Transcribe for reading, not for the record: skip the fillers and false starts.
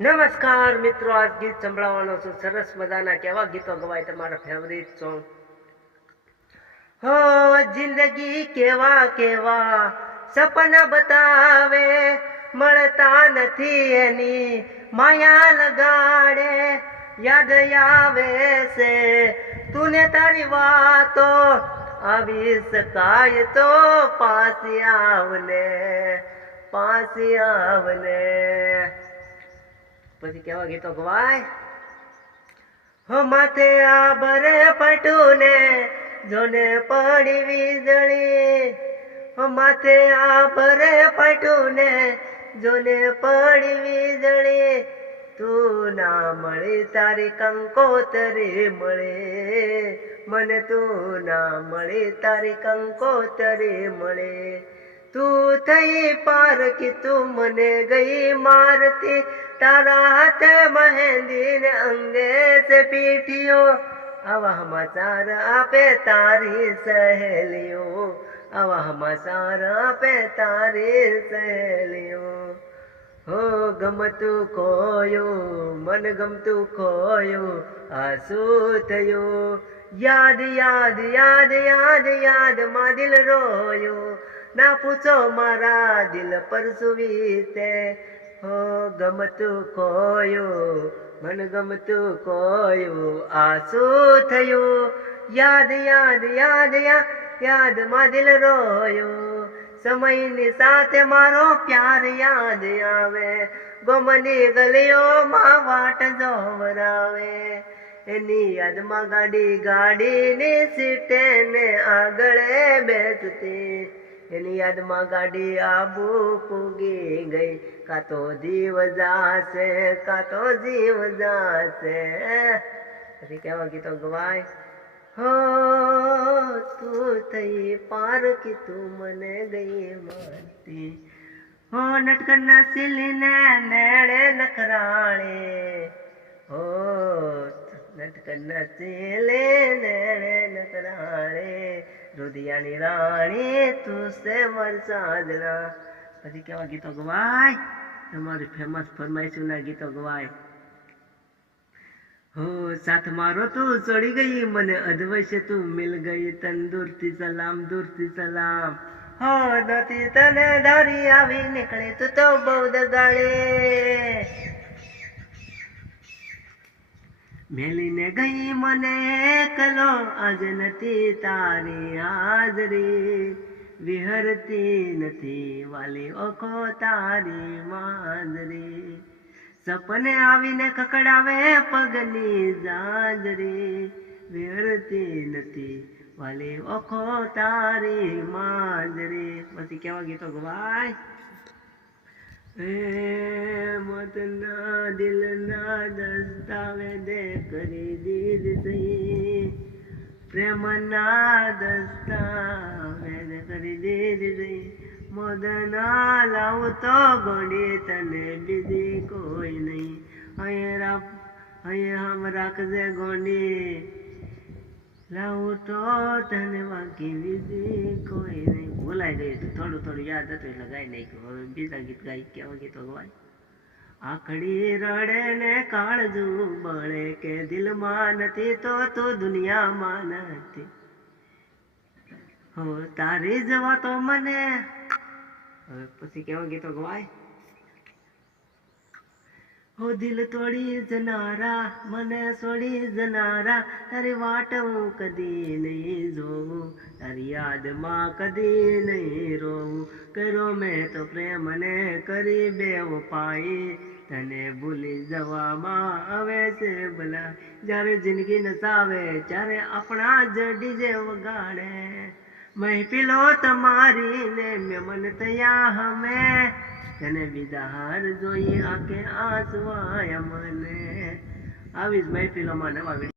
નમસ્કાર મિત્રો, આજ ગીત સંભળાવવાનો છું. સરસ મજાના કેવા ગીતો ગવાય તમારા ફેવરિટ સોંગ. હો જિંદગી કેવા કેવા સપના બતાવે, મળતા નથી એની માયા લગાડે. યાદ આવે છે તુને તારી વાતો, આવી શકાય તો પાછી આવને, પાછી આવને. પછી કેવા ગીતો ગવાય. હો માથે આ ભરે પટુને જોને પડી વીજળી, હો માથે આ ભરે પટુને જોને પડી વીજળી. તું ના મળી તારી કંકોતરી મળે મને, તું ના મળી તારી કંકોતરી મળે. તું થઈ પારકી તું મને ગઈ મારતી, તારા હાથે મહેંદી ને અંગે से પીઠીઓ. આવા સમાચાર આપે તારી સહેલીઓ, આવા સમાચાર આપે તારી સહેલીઓ. હો ગમતું ખોયું મન ગમતું ખોયું, આ શું થયું? યાદ યાદ યાદ યાદ યાદ માં દિલ રોયું, ના પૂછો મારા દિલ પર શું વીતે. હો ગમતું ખોયું મન ગમતું ખોયું, આ શું થયું? યાદ યાદ યાદ યાદ યાદ માં દિલ રોયું. સમયની સાથે મારો પ્યાર યાદ આવે, ગમની ગલીઓમાં વાટ જોવરાવે. એની યાદમાં ગાડી ગાડીની સીટે ને આગળ બેસતી, એની યાદમાં ગાડી આબુ પૂગી ગઈ. કાં તો જીવ જાશે કાં તો જીવ જાશે. પછી કેવા ગીતો ગવાય. હો તું થઈ પારકી તું મને ગઈ મારતી, હો નટકના સીલીને નેળે નખરાળે. હો નટકના સીલે નેળે નખરાળે, રુદિયાની રાણી તું સે વરસાદના. પછી કેવા ગીતો ગવાય. તમારી ફેમસ ફરમાઈશોના ગીતો ગવાય. હો સાથ મારો તું ચડી ગઈ મને અધવશ્ય તું મિલ ગઈ, તન દૂરથી સલામ દૂરથી સલામ. હો નથી તને ધારી આવી નીકળે તું તો બહુ દગાડે. મેલીને ગઈ મને કલો આજ નથી તારી હાજરી, વિહરતી નથી વાલી ઓખો તારી માજરી. સપને આવીને ખકડાવે પગની જાજરી, વિહરતી નથી વાલી ઓખો તારી માજરી. પછી કેવા ગીતો ગવાય. મોતના દિલના દસ્તાવેદે કરી દીધી, પ્રેમના દસ્તાવેદ કરી દીધી. મોદના લાવું તો ગોડી તને બીજી કોઈ નહીં, અહીંયા હમ રાખજે ગોડી, લાવું તો તને બાકી બીજી કોઈ નહીં. ભૂલાઈ ગયું હતું, થોડું થોડું યાદ હતું એટલે ગાઈ નાખ્યું. હવે બીજા ગીત ગાઈ. કેવા ગીતો ગવાય. આખડી રડે ને કાળજું બળે, કે દિલમાં નથી તો તું દુનિયામાં નથી. હો તારી જવા તો મને. હવે પછી કેવા ગીતો ગવાય. હો દિલ તોડી જનારા મને છોડી જનારા, તારી વાટ હું કદી નહીં જોઉં, તારી યાદમાં કદી નહીં રોવું. કર્યો મેં તો પ્રેમ ને કરી બેવફાઈ, તને ભૂલી જવામાં આવે છે ભલા. જ્યારે જિંદગી નચાવે ત્યારે આપણા જ ડીજે વગાડે, મહેફિલો તમારી ને મહેમાન તૈયા હમે, તને બીજા હાર જોઈ આંખે આંસુ આયા મને. આવી જ મહેફિલોમાં નવા